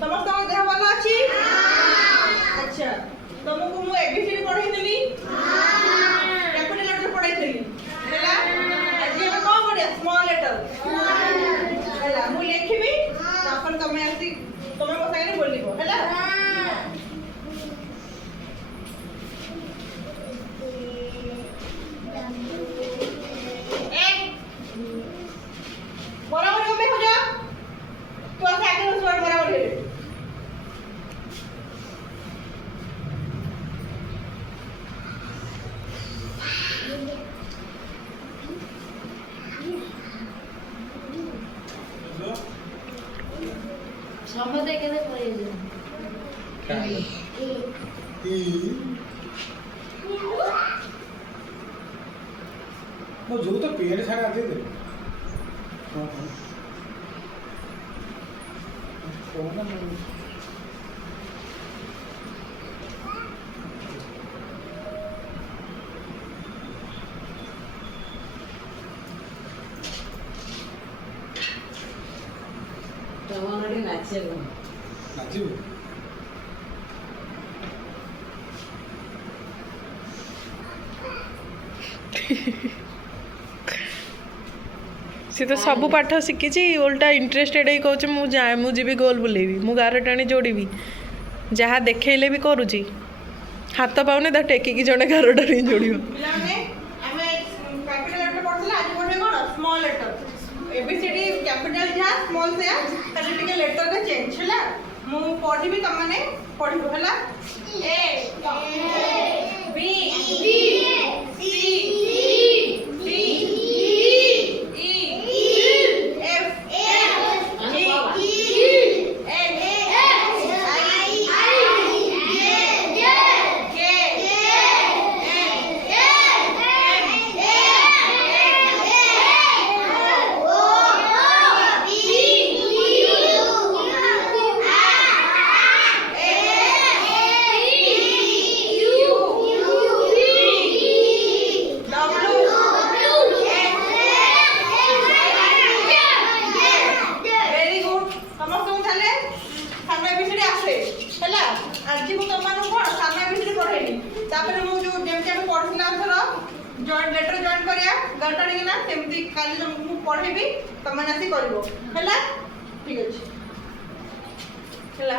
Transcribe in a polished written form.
समस्त देह भल अच्छी अच्छा तुमको मु एबीसीडी पढ़ाई देली कैपिटल लेटर पढ़ाई देली हैला आज हम कोन पढ़िया स्मॉल लेटर हैला मु लिखिबी अपन तमे आसी तमे मो संगे बोलिबो हैला बराबर में हो जा तो आगे उस वर्ड बराबर है समझे केने पड़े जे मो जो तो पेड़ छाड़ा दे दे कौन है तमनडी नाचेबो नाचिबो सी तो सब पाठ शिखी उल्टा इंटरेस्टेड ही कहूँ मुझे गोल बुलेबी मु गार टाणी जोड़ी जहाँ देखले भी करुँची हाथ पाऊनी तो टेकिकी जड़े गार टाणी जोड़ पढ़ी तुमने पढ़ो है ए बी आज को तुम कौन सामने एबीसीडी पढ़ेनी तापर मु जो जेमति हम पढ़िला थर जॉइन लेटर जॉइन करिया गटाणी ना सेमति काली तुमको पढ़ेबी तुम आसी करबो हैला ठीक अछि हैला।